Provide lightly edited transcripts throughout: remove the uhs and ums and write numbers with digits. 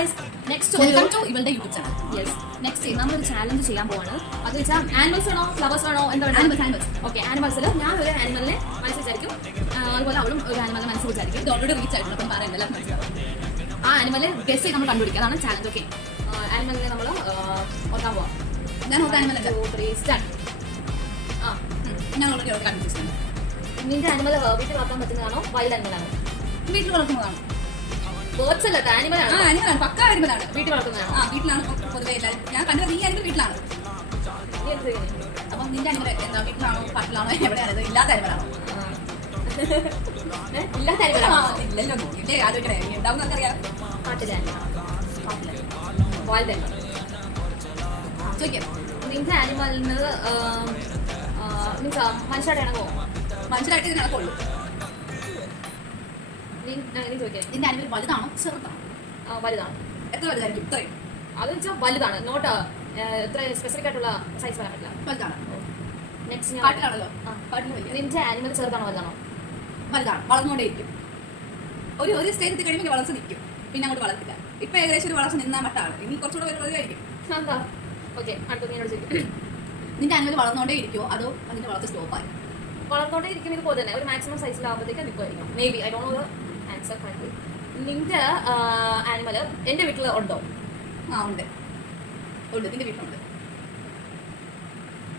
Guys next welcome to ഇവളുടെ YouTube channel. Yes, next നമ്മളൊരു challenge ചെയ്യാൻ പോവാണ്. അത് വെച്ചാൽ ആനിമൽസ് ആണോ ഫ്ലവേഴ്സ് ആണോ എന്താണ്? ആനിമൽസ്. ഓക്കെ, ആനിമൽസിൽ ഞാൻ ഒരു ആനിമലിനെ മനസ്സിൽ വിചാരിക്കും, അതുപോലെ അവളും ഒരു ആനിമലിനെ മനസ്സിൽ വിചാരിക്കും. ഇത് ഓൾറെഡി റീച്ച് ആയിട്ടുണ്ട്, അപ്പം പറയുന്നില്ല. ആ ആനിമലിനെ ഗസ് ചെയ്ത് നമ്മൾ കണ്ടുപിടിക്കുക, അതാണ് ചാലഞ്ച്. ഓക്കെ, ആനിമലിനെ നമ്മൾ ഓർക്കാൻ പോവാം. ഞാൻ ഓർത്ത ആനിമൽ 2, 3 സ്റ്റാർട്ട്. ഞാൻ ഓൾറെഡി ഓർത്ത് കണ്ടുപിടിച്ചിട്ടുണ്ട്. നിന്റെ ആനിമൽ വീട്ടിൽ വളർത്താൻ പറ്റുന്നതാണോ വൈൽഡ് ആനിമലാണോ? വീട്ടിൽ വളർത്തുന്നതാണ്. ബേർഡ്സ് അല്ല, ആനിമലാണ്. ആനിമലാണ്, പക്ക ആനിമലാണ്. വീട്ടിൽ വളർത്തുന്നതാണ്. വീട്ടിലാണ് പൊതുവെ എല്ലാവരും. ഞാൻ കണ്ടത് ഈ ആനിമൽ വീട്ടിലാണ്. അപ്പം നിന്റെ ആനിമൽ എന്താ, വീട്ടിലാണോ കാട്ടിലാണോ എവിടെയാണത്? ഇല്ലാത്ത ആനിമലാണോ? ഇല്ലാത്ത ആനിമലാണോ? ഇല്ലല്ലോ, ഇല്ലേ ആലോചിക്കണേ, ഉണ്ടാവും അറിയാം. കാട്ടിലെ വൈൽഡ് ആനിമൽ ചോദിക്കാം. നിന്റെ ആനിമലിന് മീൻസ് മനുഷ്യരായിട്ട് ഇണങ്ങോ? മനുഷ്യരായിട്ട് ഇതിന് ഇണക്കുള്ളൂ. നിന്റെ ആനിമൽ വലുതാണോ ചെറുതാണോ? വലുതാണ്. എത്ര വലുതായിരിക്കും? ഇത്രയും. അത് വെച്ചാൽ വലുതാണ്, നോട്ട് എത്ര സ്പെസിഫിക് ആയിട്ടുള്ള സൈസ് പറയാൻ പറ്റില്ല. വലുതാണ്. നെക്സ്റ്റ് കാട്ടിലാണല്ലോ. നിന്റെ ആനിമൽ ചെറുതാണോ വലുതാണോ? വലുതാണ്, വളർന്നുകൊണ്ടേയിരിക്കും. ഒരു സ്റ്റേജ് കഴിയുമ്പോൾ വളർച്ച നിൽക്കും, പിന്നെ അങ്ങോട്ട് വളർത്തില്ല. ഇപ്പൊ ഏകദേശം ഒരു വളർച്ച നിന്നാ മട്ടാണ്, ഇനി കുറച്ചുകൂടെ വലുതായിരിക്കും. എന്താ? ഓക്കെ, അടുത്ത നീനോട് ചോദിക്കും. നിന്റെ ആനിമൽ വളർന്നുകൊണ്ടേ ഇരിക്കുമോ അതോ അതിന്റെ വളർച്ച സ്റ്റോപ്പായി? വളർന്നുകൊണ്ടേ ഇരിക്കും. ഇതുപോലെ തന്നെ ഒരു മാക്സിമം സൈസിലാവുമ്പോഴത്തേക്ക് നിൽക്കുമായിരിക്കും. Maybe, I don't know the answer correctly. നിന്റെ ആനിമൽ എന്റെ വീട്ടിൽ ഉണ്ടോ? ഉണ്ട്. നിന്റെ വീട്ടിലുണ്ട്.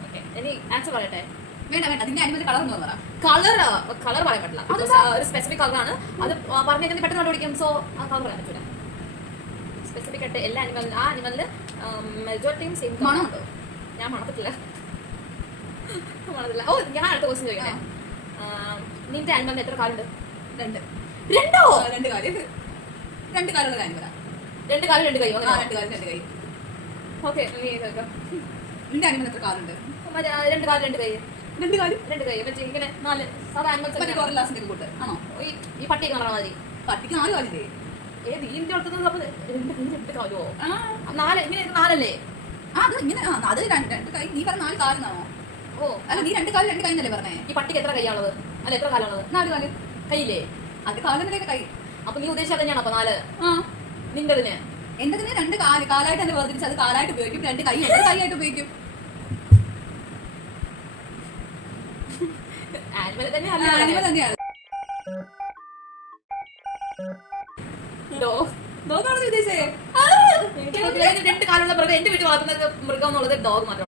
ഓക്കെ, ഇനി ആൻസർ പറയട്ടെ? വേണ്ട, നിന്റെ ആനിമൽ കളർ എന്ന് പറഞ്ഞാൽ കളർ പറയാൻ പറ്റില്ല. അത് ഒരു സ്പെസിഫിക് കളറാണ്. അത് പറഞ്ഞാൽ പെട്ടെന്ന് കണ്ടുപിടിക്കും. സോ ആ കളർ പറയാൻ പറ്റില്ല. സ്പെസിഫിക് ആയിട്ട് എല്ലാ ആനിമലിനും ആ ആനിമലിന് മെജോറിറ്റിയും സെയിം മണമുണ്ടോ? ഞാൻ മണത്തില്ല. ഓ, ഞാൻ അടുത്ത ക്വസ്റ്റ്യൻ ചോദിക്കണേ. നിന്റെ ആനിമലിന് എത്ര കാലുണ്ട്? 2. 2 കാല്. 2 കാലുള്ള ആനിമലാണ്. 2 കാലും 2 കൈയോ? 2 കാലും 2 കൈ. ഓക്കെ, നിന്റെ ആനിമൽ എത്ര കാലുണ്ട്? 2 കാല് 2 കൈ. 2 കാലും 2 കൈ. മറ്റേ ഇങ്ങനെ 4 സാധാ ആനിമൽസ് ഗോറില്ലാസിന്റെ കൂട്ട് ആണോ? ഈ പട്ടിക്ക് കാണാൻ മാതിരി. പട്ടിക്ക് 4 കാലില്ലേ? ഏത് ഇതിന്റെ അടുത്തത്? 2 കാലോ? 4. ഇങ്ങനെ 4 അല്ലേ? അത് ഇങ്ങനെ. അത് 2 കൈ. നീ പറഞ്ഞ 4 കാലെന്നാണോ? ഓ, അല്ല, നീ 2 കാല് 2 കൈ എന്നല്ലേ പറഞ്ഞേ? ഈ പട്ടിക്ക് എത്ര കൈയാണുള്ളത്? അല്ല, എത്ര കാലാണുള്ളത്? 4 കാല്. കൈയില്ലേ? അത് കാലിന്റെ കൈ. അപ്പൊ നീ ഉദ്ദേശിച്ചത് തന്നെയാണോ അപ്പൊ 4? നിന്റെതിന്? എന്റെതിന് 2 കാലായിട്ട് തന്നെ വേർതിരിച്ച് അത് കാലായിട്ട് ഉപയോഗിക്കും. 2 കൈ എത്ര കൈയായിട്ട് ഉപയോഗിക്കും? ആനിമൽ തന്നെയാണ്. ആനിമൽ തന്നെയാണ്. ഡോഗാണെന്ന് ഉദ്ദേശിച്ചേ? 2 കാലുള്ള മൃഗം. എന്റെ വീട്ടിൽ വളർത്തുന്ന മൃഗം എന്നുള്ളത് ഡോഗ് മാത്രം.